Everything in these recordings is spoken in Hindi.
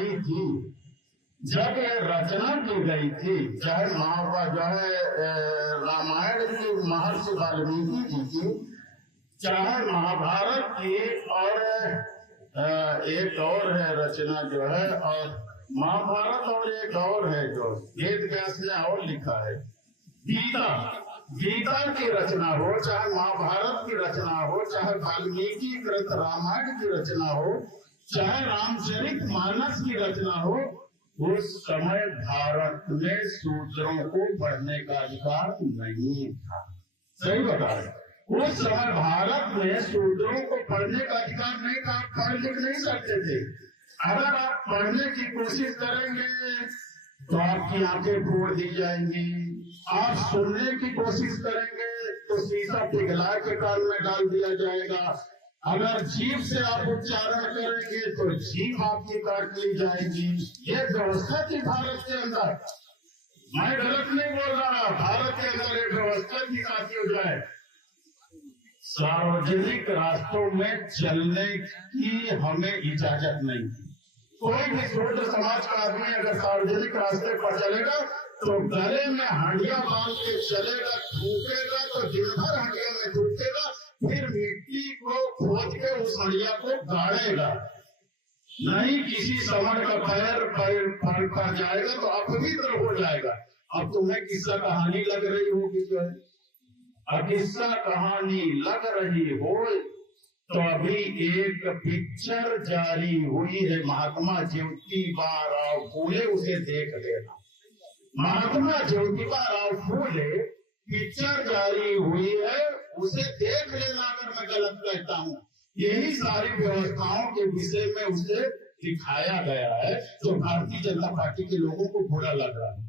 गई थी, जब ये रचना की गई थी, चाहे रामायण की महर्षि वाल्मीकि जी की, चाहे महाभारत की, और एक और है रचना जो है, और महाभारत, और एक और है जो वेद व्यास ने और लिखा है, गीता की रचना हो, चाहे महाभारत की रचना हो, चाहे वाल्मीकि कृत रामायण की रचना हो, चाहे रामचरित मानस की रचना हो, उस समय भारत में शूद्रों को पढ़ने का अधिकार नहीं था। सही बता रहे, उस समय भारत में शूद्रों को पढ़ने का अधिकार नहीं था। पढ़ लिख नहीं सकते थे। अगर आप पढ़ने की कोशिश करेंगे तो आपकी आंखें फोड़ दी जाएंगी। आप सुनने की कोशिश करेंगे तो शीशा पिघला के कान में डाल दिया जाएगा। अगर जीभ से आप उच्चारण करेंगे तो जीभ आपकी काट ली जाएगी। ये व्यवस्था थी भारत के अंदर। मैं गलत नहीं बोल रहा। भारत के अंदर एक व्यवस्था थी ताकि हो जाए। सार्वजनिक रास्तों में चलने की हमें इजाजत नहीं थी। कोई भी शूद्र समाज का आदमी अगर सार्वजनिक रास्ते पर चलेगा तो गले में हंडिया बांध के चलेगा, थूकेगा तो दिन भर हंडिया में थूकेगा, फिर मिट्टी को खोद के उस हंडिया को गाड़ेगा। नहीं किसी समण का पैर फट जाएगा तो अपवित्र हो जाएगा। अब तुम्हें किस्सा कहानी लग रही होगी जो है, अब किस्सा कहानी लग रही हो तो अभी एक पिक्चर जारी हुई है महात्मा ज्योतिबा राव फूले, उसे देख लेना। महात्मा ज्योतिबा राव फूले पिक्चर जारी हुई है, उसे देख लेना अगर मैं गलत कहता हूँ। यही सारी व्यवस्थाओं के विषय में उसे दिखाया गया है जो भारतीय जनता पार्टी के लोगों को बुरा लग रहा है।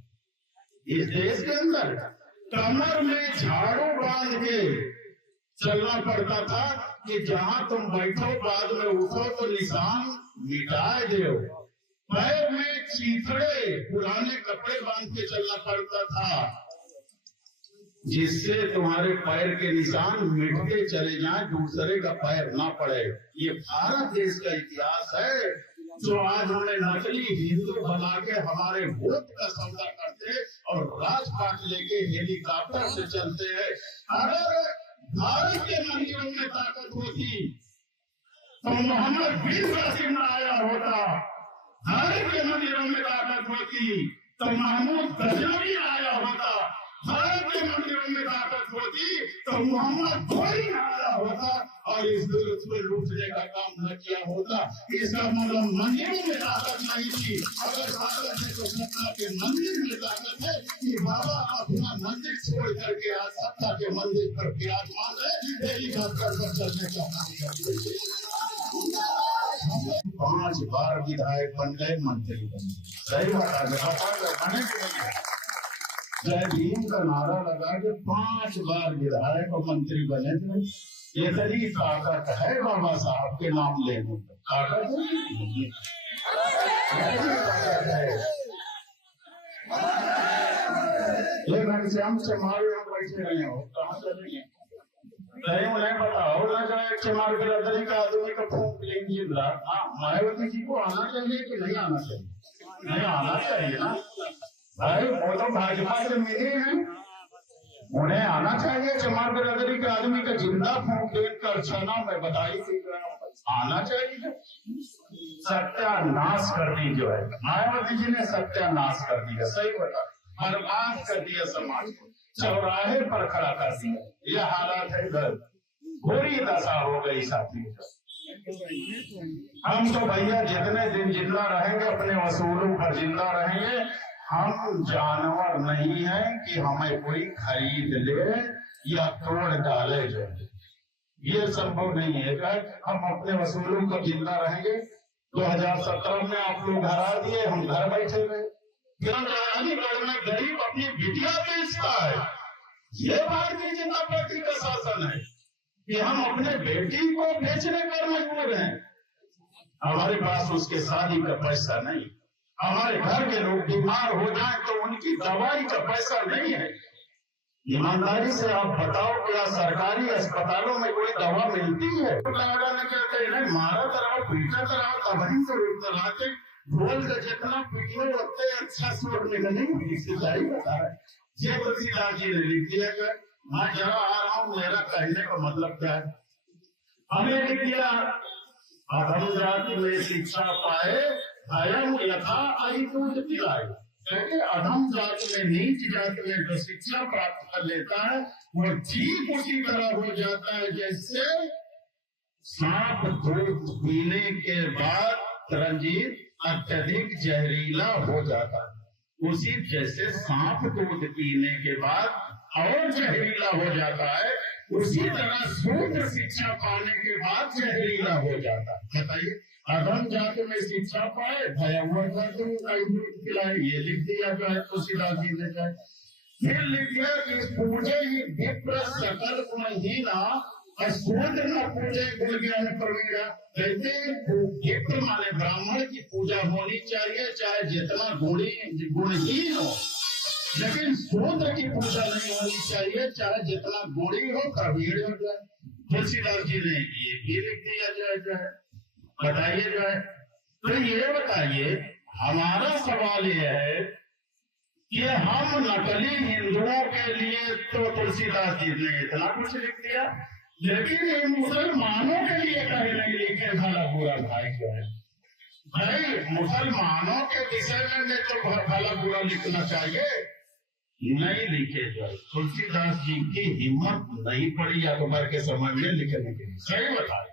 इस देश के अंदर कमर में झाड़ू बांध के चलना पड़ता था कि जहां तुम बैठो बाद में उठो तो निशान मिटाए दो। पैर में चीथड़े पुराने कपड़े बांध के चलना पड़ता था जिससे तुम्हारे पैर के निशान मिटते चले जाएं, दूसरे का पैर ना पड़े। ये भारत देश का इतिहास है जो आज उन्हें नकली हिंदू बना के हमारे वोट का सौदा करते और राजपाट लेके हेलीकॉप्टर से चलते हैं। अगर भारत के मंदिरों में ताकत होती तो मोहम्मद बिन कासिम न आया होता। भारत के मंदिरों में ताकत होती तो महमूद गजनवी आया होता। भारत के मंदिरों में ताकत होती तो मोहम्मद घोरी न आया होता और इस दुर्ग में लूटने का काम न किया होता। इसका मतलब मंदिरों में ताकत नहीं थी। अगर भारत में तो सत्ता के मंदिर में ताकत है कि बाबा अपना मंदिर छोड़ करके आज सत्ता के मंदिर पर विराजमान है, हेलीकॉप्टर पर चलने का काम करते। 5 बार विधायक बन गए, मंत्री बन गए। सही बात। जय भीम का नारा लगा के 5 बार विधायक और मंत्री बने थे। इतनी ताकत है बाबा साहब के नाम लेने पर। ताकत है। ये घनश्याम चमार बैठे रहे हो, कहाँ चलेंगे? नहीं उन्हें बताओ ना जाए चमार बिरादरी का आदमी का फूंक लेंगे। मायावती जी को आना चाहिए कि नहीं आना चाहिए? नहीं आना चाहिए ना भाई, वो तो भाजपा से मिले हैं, उन्हें आना चाहिए। चमार बिरादरी के आदमी का जिंदा फूंक देकर छना में बताई थी, आना चाहिए। सत्यानाश कर दी जो है मायावती जी ने, सत्यानाश कर दिया। सही बता, बर्बाद कर दिया समाज को, चौराहे पर खड़ा कर दिया। यह हालात है, घर बुरी दशा हो गई साथी। हम तो भैया जितने दिन जिंदा रहेंगे अपने वसूलों पर जिंदा रहेंगे। हम जानवर नहीं हैं कि हमें कोई खरीद ले या तोड़ डाले जो, ये संभव नहीं है। हम अपने वसूलों को जिंदा रहेंगे। 2017 में आप लोग हरा दिए, हम घर बैठे रहे। राजनीतिगढ़ में गरीब अपनी बिटिया बेचता है। ये भारतीय जनता पार्टी का शासन है कि हम अपने बेटी को बेचने पर मजबूर हैं। हमारे पास उसके शादी का पैसा नहीं। हमारे घर के लोग बीमार हो जाए तो उनकी दवाई का पैसा नहीं है। ईमानदारी से आप बताओ, क्या सरकारी अस्पतालों में कोई दवा मिलती है? कहते हैं मारा कराओ, पीटा कराओ, तबाही से लाके ढोल का जितना पीटियो उतने अच्छा स्वर निकलेंगे, सिंचाई बता रहे ये तुलसीदास जी ने लिख दिया कि मैं जहाँ आ रहा हूँ, मेरा कहने का मतलब क्या है। हमें लिख दिया अधम जाति में शिक्षा पाए अयम यथा अहितूत पिलाए। कहते अधम जाति में, नीच जाति में जो शिक्षा प्राप्त कर लेता है वो ठीक उसी तरह हो जाता है जैसे सांप दूध पीने के बाद रंजीत अत्यधिक जहरीला हो जाता है, उसी जैसे सांप दूध पीने के बाद और जहरीला हो जाता है, उसी तरह शूद्र शिक्षा पाने के बाद जहरीला हो जाता है। बताइए, अधम जाति में शिक्षा पाए भयंकर जाति में दूध पिलाए, ये लिख दिया जाए तुलसीदास जी ने जाए। फिर लिख दिया कि पूजे ही विप्र सकल गुणहीना शूद्र न पूजे गुण ज्ञान प्रवीणा। कहते विप्र माने ब्राह्मण की पूजा होनी चाहिए चाहे जितना गुणहीन हो, लेकिन शूद्र की पूजा नहीं होनी चाहिए चाहे जितना गुणी हो, प्रवीण हो जाए। तुलसीदास जी ने ये भी लिख दिया जाए। बताइए जो है, तो ये बताइए, हमारा सवाल ये है कि हम नकली हिंदुओं के लिए तो तुलसीदास जी ने इतना कुछ लिख दिया, लेकिन ये मुसलमानों के लिए कहीं नहीं लिखे भला बुरा भाई जो है। भाई मुसलमानों के विषय में तो भला बुरा लिखना चाहिए, नहीं लिखे जो है। तुलसीदास जी की हिम्मत नहीं पड़ी अकबर के समय में लिखने के लिए। सही बताए,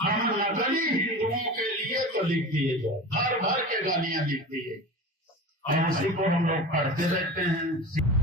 हम नकली हिंदुओं के लिए तो लिख दिए जो भर भर के गालियां लिख दिए, और उसी को हम लोग पढ़ते रहते हैं।